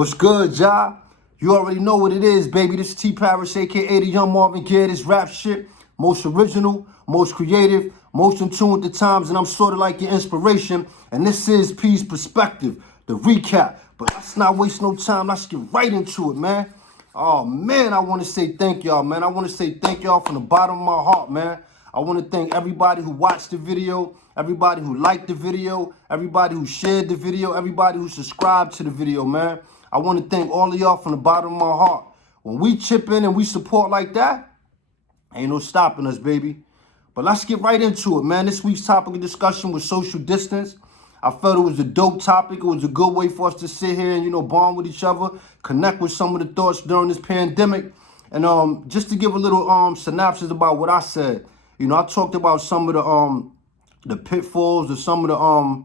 What's good, y'all? You already know what it is, baby. This is T.Parris, a.k.a. the Young Marvin Gaye. This rap shit, most original, most creative, most in tune with the times, and I'm sort of like your inspiration. And this is P's Perspective, the recap. But let's not waste no time. Let's get right into it, man. Oh, man, I want to say thank y'all, man. I want to say thank y'all from the bottom of my heart, man. I want to thank everybody who watched the video, everybody who liked the video, everybody who shared the video, everybody who subscribed to the video, man. I want to thank all of y'all from the bottom of my heart. When we chip in and we support like that, ain't no stopping us, baby. But let's get right into it, man. This week's topic of discussion was social distance. I felt it was a dope topic. It was a good way for us to sit here and, bond with each other, connect with some of the thoughts during this pandemic. And just to give a little synopsis about what I said, I talked about some of the pitfalls or some of the,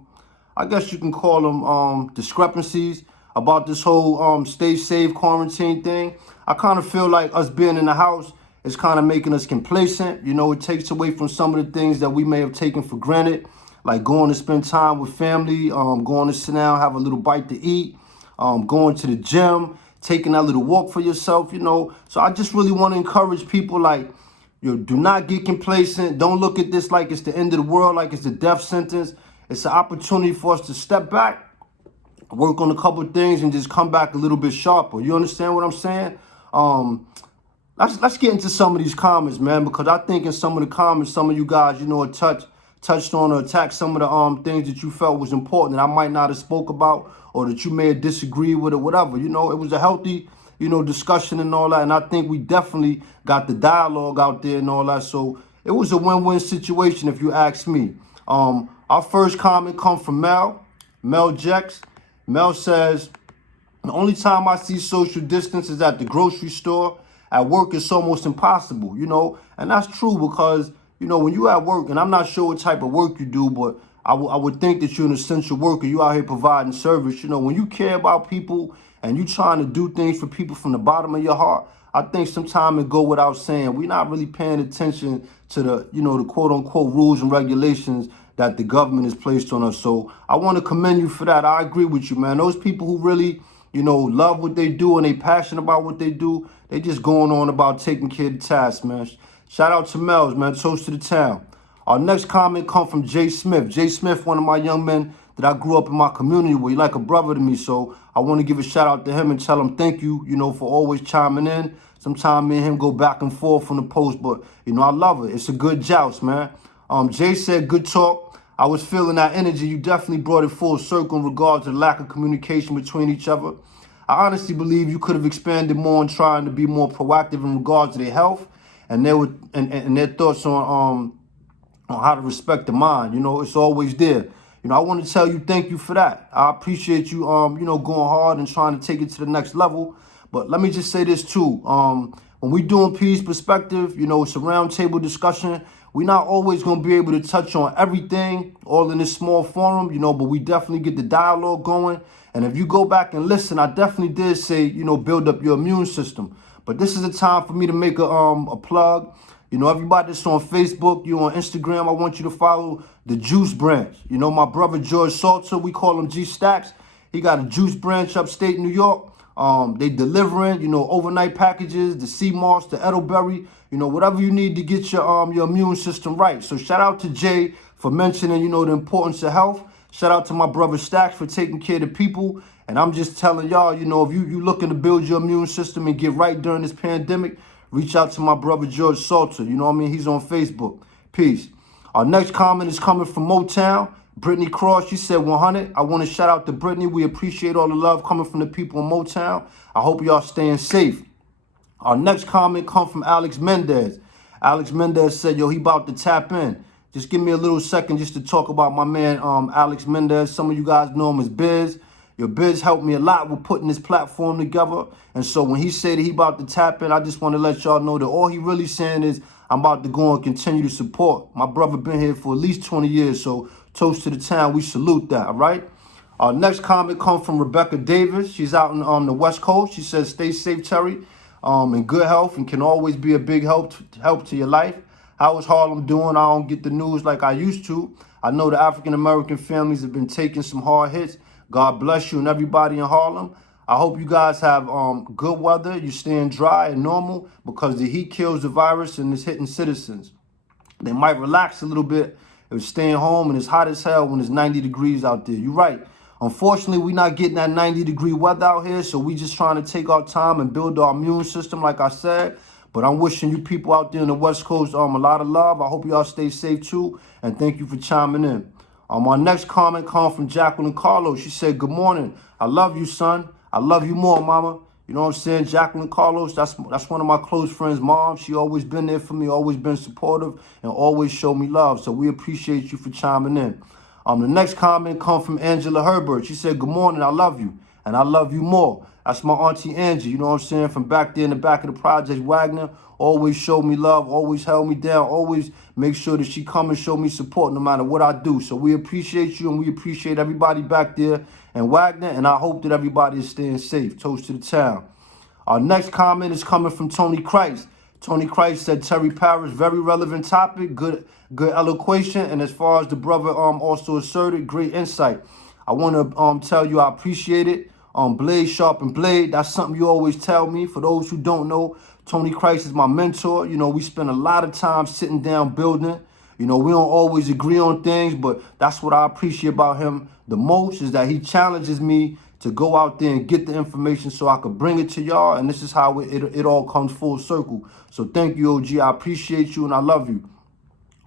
I guess you can call them discrepancies about this whole stay safe quarantine thing. I kind of feel like us being in the house is kind of making us complacent. It takes away from some of the things that we may have taken for granted, like going to spend time with family, going to sit down, have a little bite to eat, going to the gym, taking that little walk for yourself, So I just really want to encourage people like, do not get complacent. Don't look at this like it's the end of the world, like it's a death sentence. It's an opportunity for us to step back, work on a couple of things, and just come back a little bit sharper. You understand what I'm saying? Let's get into some of these comments, man, because I think in some of the comments, some of you guys, touched on or attacked some of the things that you felt was important that I might not have spoke about or that you may have disagreed with or whatever. It was a healthy, discussion and all that. And I think we definitely got the dialogue out there and all that. So it was a win-win situation, if you ask me. Our first comment comes from Mel Jex. Mel says, the only time I see social distance is at the grocery store. At work, it's almost impossible, And that's true because, when you at work, and I'm not sure what type of work you do, but I would think that you're an essential worker. You out here providing service. When you care about people and you trying to do things for people from the bottom of your heart, I think sometimes it go without saying, we're not really paying attention to the quote unquote rules and regulations that the government has placed on us. So I want to commend you for that. I agree with you, man. Those people who really, love what they do and they passionate about what they do, they just going on about taking care of the task, man. Shout out to Mel's, man. Toast to the town. Our next comment comes from Jay Smith. Jay Smith, one of my young men that I grew up in my community with. He like a brother to me, so I want to give a shout out to him and tell him thank you, for always chiming in. Sometimes me and him go back and forth on the post, but, I love it. It's a good joust, man. Jay said, good talk. I was feeling that energy. You definitely brought it full circle in regards to the lack of communication between each other. I honestly believe you could have expanded more on trying to be more proactive in regards to their health and their thoughts on how to respect the mind. It's always there. I want to tell you thank you for that. I appreciate you, going hard and trying to take it to the next level. But let me just say this too. When we doing P's Perspective, it's a roundtable discussion. We're not always going to be able to touch on everything all in this small forum, but we definitely get the dialogue going. And if you go back and listen, I definitely did say, build up your immune system. But this is a time for me to make a plug. Everybody that's on Facebook, you on Instagram, I want you to follow the Juice Branch. My brother George Salter, we call him G Stacks. He got a Juice Branch upstate New York. They delivering, overnight packages, the sea moss, the elderberry, whatever you need to get your immune system right. So shout out to Jay for mentioning, the importance of health. Shout out to my brother Stacks for taking care of the people. And I'm just telling y'all, if you looking to build your immune system and get right during this pandemic, reach out to my brother George Salter. He's on Facebook. Peace. Our next comment is coming from Motown. Brittany Cross, she said 100. I want to shout out to Brittany. We appreciate all the love coming from the people in Motown. I hope y'all staying safe. Our next comment comes from Alex Mendez. Alex Mendez said, he about to tap in. Just give me a little second just to talk about my man, Alex Mendez. Some of you guys know him as Biz. Your Biz helped me a lot with putting this platform together. And so when he said that he about to tap in, I just want to let y'all know that all he really saying is I'm about to go and continue to support. My brother been here for at least 20 years, so toast to the town. We salute that, all right? Our next comment comes from Rebecca Davis. She's out on the West Coast. She says, stay safe, Terry, in good health and can always be a big help to your life. How is Harlem doing? I don't get the news like I used to. I know the African-American families have been taking some hard hits. God bless you and everybody in Harlem. I hope you guys have good weather. You're staying dry and normal because the heat kills the virus and it's hitting citizens. They might relax a little bit if it's staying home and it's hot as hell when it's 90 degrees out there. You're right. Unfortunately, we're not getting that 90-degree weather out here, so we just trying to take our time and build our immune system, like I said. But I'm wishing you people out there in the West Coast a lot of love. I hope y'all stay safe too, and thank you for chiming in. My next comment comes from Jacqueline Carlos. She said, "Good morning. I love you, son. I love you more, mama." You know what I'm saying? Jacqueline Carlos, that's one of my close friends' mom. She always been there for me, always been supportive, and always showed me love. So we appreciate you for chiming in. The next comment comes from Angela Herbert. She said, "Good morning, I love you, and I love you more." That's my auntie Angie, you know what I'm saying? From back there in the back of the project, Wagner, always showed me love, always held me down, always make sure that she come and show me support no matter what I do. So we appreciate you, and we appreciate everybody back there in Wagner, and I hope that everybody is staying safe. Toast to the town. Our next comment is coming from Tony Christ. Tony Christ said, "T.Parris, very relevant topic, good eloquation, and as far as the brother also asserted, great insight. I want to tell you I appreciate it. Blade sharpen blade. That's something you always tell me. For those who don't know, Tony Christ is my mentor. You know, we spend a lot of time sitting down building. You know, we don't always agree on things, but that's what I appreciate about him the most, is that he challenges me to go out there and get the information so I could bring it to y'all. And this is how it all comes full circle. So thank you, OG. I appreciate you and I love you.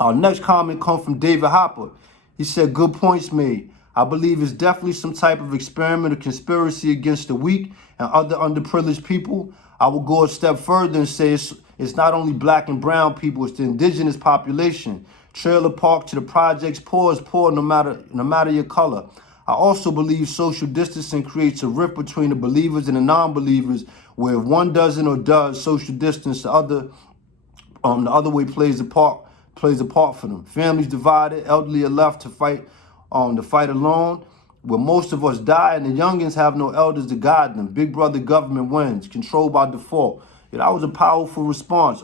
Our next comment comes from David Hopper. He said, "Good points made. I believe it's definitely some type of experiment or conspiracy against the weak and other underprivileged people. I will go a step further and say it's not only black and brown people, it's the indigenous population. Trailer park to the projects, poor is poor no matter your color. I also believe social distancing creates a rift between the believers and the non-believers, where if one doesn't or does social distance, the other way plays a part for them. Families divided, elderly are left to fight alone, where most of us die and the youngins have no elders to guide them. Big brother government wins, controlled by default." Yeah, that was a powerful response.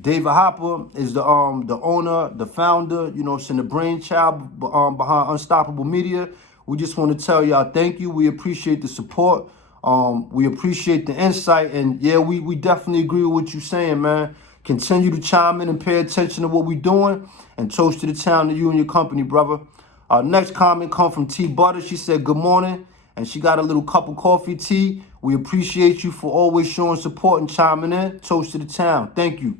David Hopper is the owner, the founder, you know, the brainchild behind Unstoppable Media. We just want to tell y'all thank you. We appreciate the support. We appreciate the insight. And yeah, we definitely agree with what you're saying, man. Continue to chime in and pay attention to what we're doing. And toast to the town to you and your company, brother. Our next comment comes from T.Parris. She said, "Good morning." And she got a little cup of coffee tea. We appreciate you for always showing support and chiming in. Toast to the town. Thank you.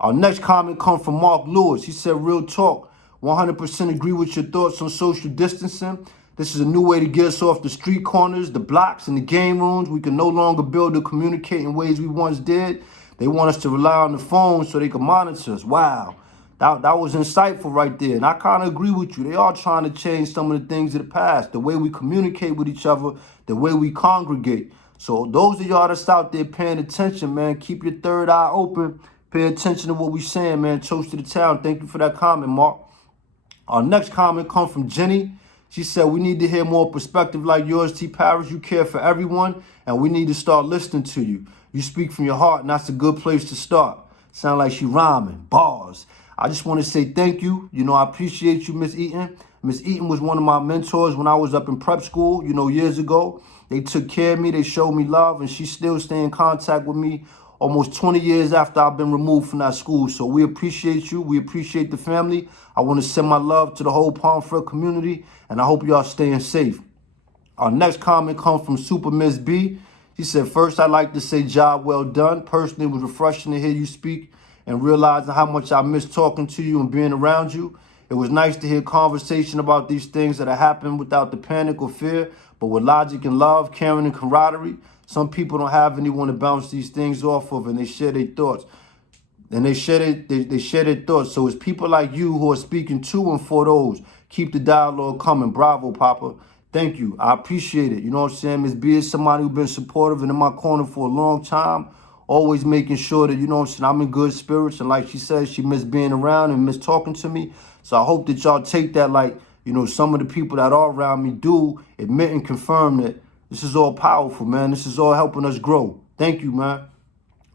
Our next comment comes from Mark Lewis. He said, "Real talk. 100% agree with your thoughts on social distancing. This is a new way to get us off the street corners, the blocks, and the game rooms. We can no longer build or communicate in ways we once did. They want us to rely on the phone so they can monitor us." Wow. That was insightful right there. And I kind of agree with you. They are trying to change some of the things of the past, the way we communicate with each other, the way we congregate. So those of y'all that's out there paying attention, man, keep your third eye open. Pay attention to what we're saying, man. Toast to the town. Thank you for that comment, Mark. Our next comment comes from Jenny. She said, "We need to hear more perspective like yours, T.Parris. You care for everyone, and we need to start listening to you. You speak from your heart, and that's a good place to start." Sound like she rhyming. Bars. I just want to say thank you. You know, I appreciate you, Miss Eaton. Miss Eaton was one of my mentors when I was up in prep school, you know, years ago. They took care of me. They showed me love, and she still stay in contact with me almost 20 years after I've been removed from that school. So we appreciate you. We appreciate the family. I want to send my love to the whole Pomfret community, and I hope y'all staying safe. Our next comment comes from Super Miss B. She said, "First, I'd like to say job well done. Personally, it was refreshing to hear you speak and realizing how much I miss talking to you and being around you. It was nice to hear conversation about these things that have happened without the panic or fear, but with logic and love, caring and camaraderie. Some people don't have anyone to bounce these things off of, and they share their thoughts. They share their thoughts. So it's people like you who are speaking to and for those. Keep the dialogue coming. Bravo, Papa. Thank you. I appreciate it. You know what I'm saying? Miss B is somebody who's been supportive and in my corner for a long time. Always making sure that, you know what I'm saying, I'm in good spirits. And like she said, she missed being around and missed talking to me. So I hope that y'all take that like, you know, some of the people that are around me do admit and confirm that this is all powerful, man. This is all helping us grow. Thank you, man.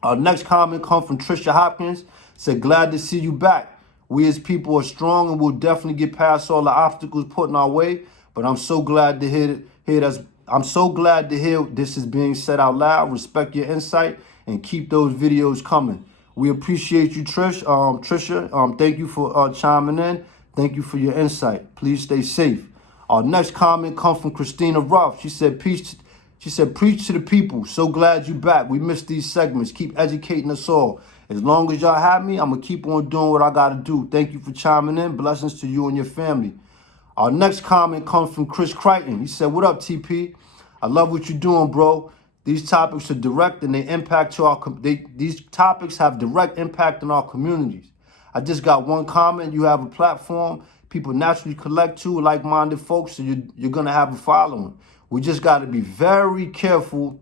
Our next comment comes from Trisha Hopkins. Said, "Glad to see you back. We as people are strong and we'll definitely get past all the obstacles put in our way. But I'm so glad to hear I'm so glad to hear this is being said out loud. Respect your insight and keep those videos coming. We appreciate you, Trisha. Thank you for chiming in. Thank you for your insight. Please stay safe. Our next comment comes from Christina Ruff. She said, preach to the people. So glad you back. We missed these segments. Keep educating us all. As long as y'all have me, I'm going to keep on doing what I got to do. Thank you for chiming in. Blessings to you and your family. Our next comment comes from Chris Crichton. He said, what up, TP? I love what you're doing, bro. These topics are direct and they impact to these topics have direct impact on our communities. I just got one comment. You have a platform. People naturally collect to like-minded folks, so you're going to have a following. We just got to be very careful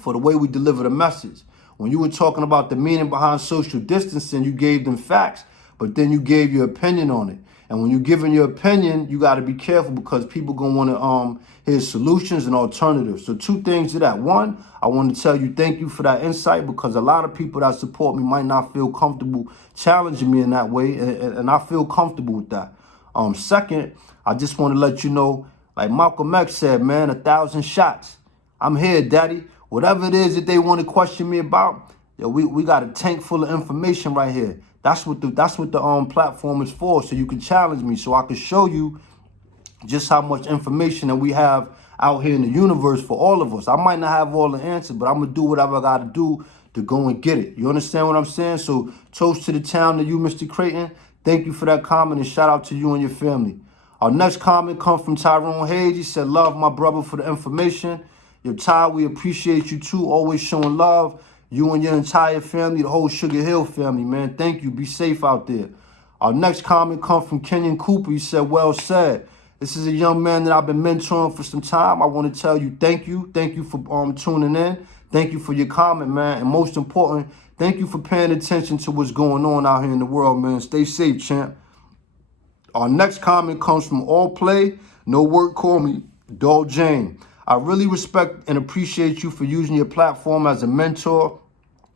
for the way we deliver the message. When you were talking about the meaning behind social distancing, you gave them facts, but then you gave your opinion on it. And when you're giving your opinion, you got to be careful because people going to want to hear solutions and alternatives. So 2 things to that. 1, I want to tell you thank you for that insight, because a lot of people that support me might not feel comfortable challenging me in that way, and I feel comfortable with that. 2nd, I just want to let you know, like Malcolm X said, man, 1,000 shots. I'm here, daddy. Whatever it is that they want to question me about, we got a tank full of information right here. That's what the platform is for, so you can challenge me, so I can show you just how much information that we have out here in the universe for all of us. I might not have all the answers, but I'm going to do whatever I got to do to go and get it. You understand what I'm saying? So toast to the town to you, Mr. Creighton. Thank you for that comment, and shout out to you and your family. Our next comment comes from Tyrone Hayes. He said, love my brother for the information. Yo, Ty, we appreciate you too, always showing love. You and your entire family, the whole Sugar Hill family, man. Thank you. Be safe out there. Our next comment comes from Kenyon Cooper. He said, well said. This is a young man that I've been mentoring for some time. I want to tell you thank you. Thank you for tuning in. Thank you for your comment, man. And most important, thank you for paying attention to what's going on out here in the world, man. Stay safe, champ. Our next comment comes from All Play, No Work, Call Me, Dol Jane. I really respect and appreciate you for using your platform as a mentor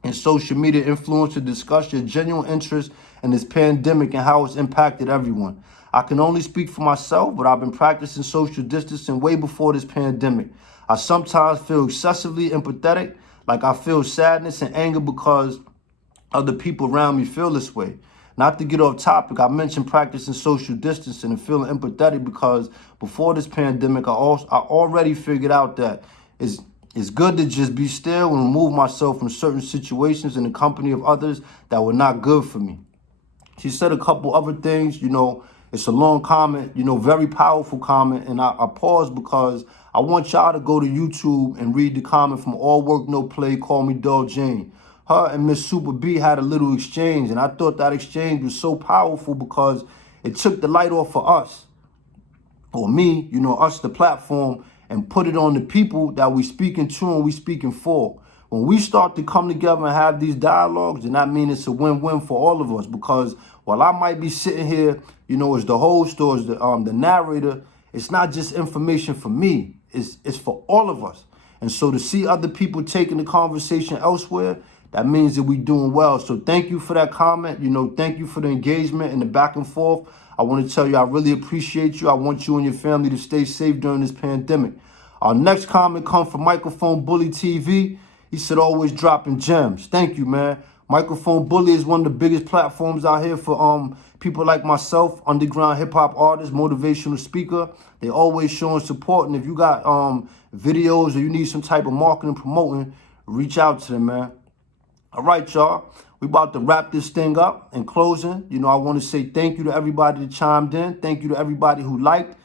and social media influencer to discuss your genuine interest in this pandemic and how it's impacted everyone. I can only speak for myself, but I've been practicing social distancing way before this pandemic. I sometimes feel excessively empathetic, like I feel sadness and anger because other people around me feel this way. Not to get off topic, I mentioned practicing social distancing and feeling empathetic because before this pandemic, I already figured out that it's good to just be still and remove myself from certain situations in the company of others that were not good for me. She said a couple other things, it's a long comment, very powerful comment. And I paused because I want y'all to go to YouTube and read the comment from All Work, No Play, Call Me Dol Jane. Her and Miss Super B had a little exchange, and I thought that exchange was so powerful because it took the light off for us, or me, us, the platform, and put it on the people that we speaking to and we speaking for. When we start to come together and have these dialogues, then that means it's a win-win for all of us, because while I might be sitting here, as the host or as the narrator, it's not just information for me, it's for all of us. And so to see other people taking the conversation elsewhere, that means that we're doing well. So thank you for that comment. Thank you for the engagement and the back and forth. I want to tell you, I really appreciate you. I want you and your family to stay safe during this pandemic. Our next comment comes from Microphone Bully TV. He said, always dropping gems. Thank you, man. Microphone Bully is one of the biggest platforms out here for people like myself, underground hip-hop artists, motivational speaker. They always showing support. And if you got videos or you need some type of marketing, promoting, reach out to them, man. All right, y'all. We about to wrap this thing up. In closing, I want to say thank you to everybody that chimed in. Thank you to everybody who liked,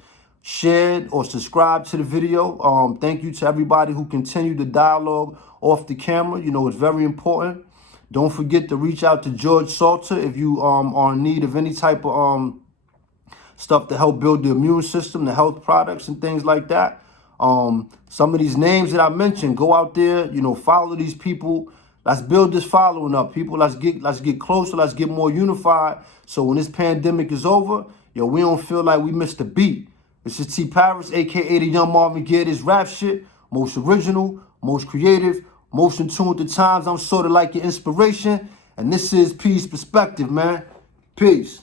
shared, or subscribed to the video. Thank you to everybody who continued the dialogue off the camera. It's very important. Don't forget to reach out to George Salter if you are in need of any type of stuff to help build the immune system, the health products and things like that. Some of these names that I mentioned, go out there, follow these people. Let's build this following up, people. Let's get closer. Let's get more unified. So when this pandemic is over, we don't feel like we missed a beat. This is T.Parris, a.k.a. the Young Marvin Gaye. This rap shit, most original, most creative, most in tune with the times. I'm sort of like your inspiration. And this is Peace Perspective, man. Peace.